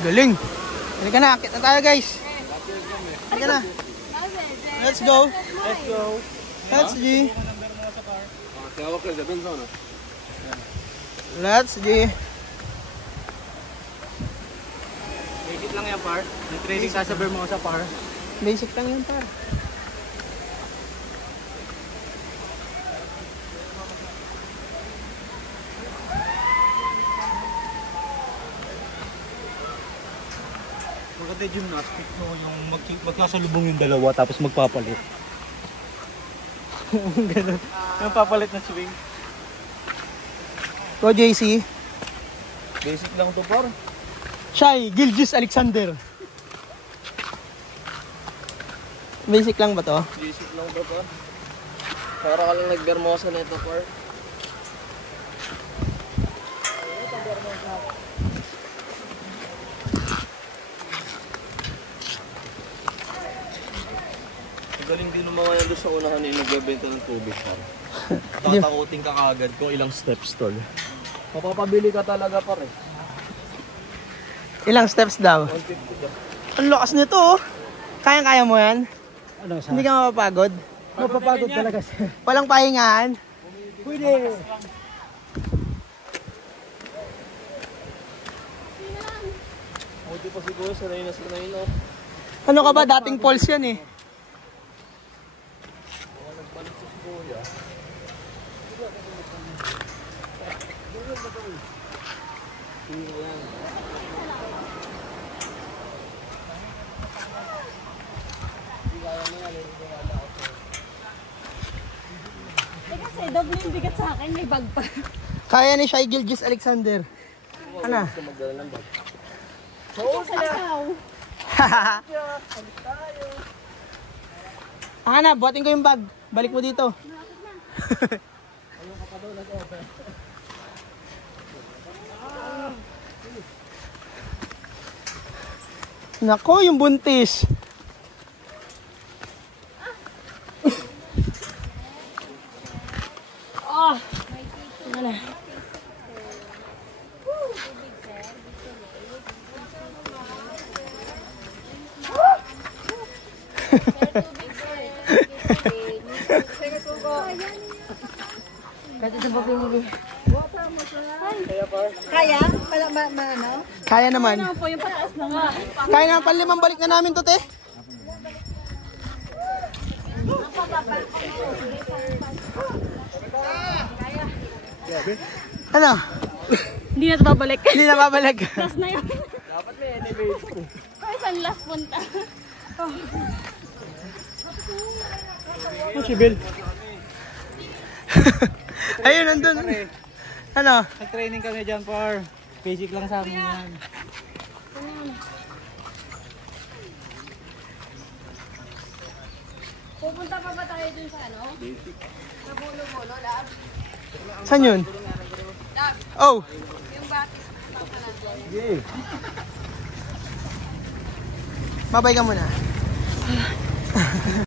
Galing. Halika na, akit na tayo guys. Halika na. Let's go. Let's go. Let's G. Let's G. Basic lang yan, par. Nag-training ka sa Bermosa, par. Basic lang yun, par. Maganda yung gymnastic mo, yung magkasalubong yung dalawa tapos magpapalit. Ganun. Yung papalit na swing. Go JC. Basic lang to, par. Shai Gilgis Alexander. Basic lang ba to? Basic lang to, par. Para ka lang nag-Bermosa na ito, par. Galing din ng mga yan doon sa unahan yung nagbebenta ng tubig, par. Tatakutin ka kagad kung ilang steps tol. Mapapabili ka talaga, par eh. Ilang steps daw? 150 daw. Ang lakas nito oh. Kaya-kaya mo yan? Ano sa? Hindi ka mapapagod? Mapapagod talaga siya. Walang pahingaan? Pwede. Buti pa siguro, sanay na sanay no. Ano ka ba? Dating pulse yan eh. Nagpalit sa siguro ya. Kasi doble yung bigat sa akin, may bag pa. Kaya ni Shai Gilgis Alexander. Ano? Oo, salaw. Na, buhatin ko yung bag. Balik mo dito. Nako, yung buntis. Oh. Ano? Kasi sa pa pinili. Kaya? Ano? Kaya naman. Ano po, yung pataas na nga. Kaya naman, panlimang balik na namin to, te. Ano? Hindi na ito babalik. Hindi na babalik. Last na yun. Dapat may elevator. Ay, saan last punta? Oh, si Bill. Ayun, nandun. Ano? Nag-training kami dyan, par. Basic lang sa amin yan. Pupunta pa ba tayo dun sa ano? Basic. Sa Bolo-Bolo, lab? Saan yun? Lab, Oh! yung batis. Yeah. Babay ka muna.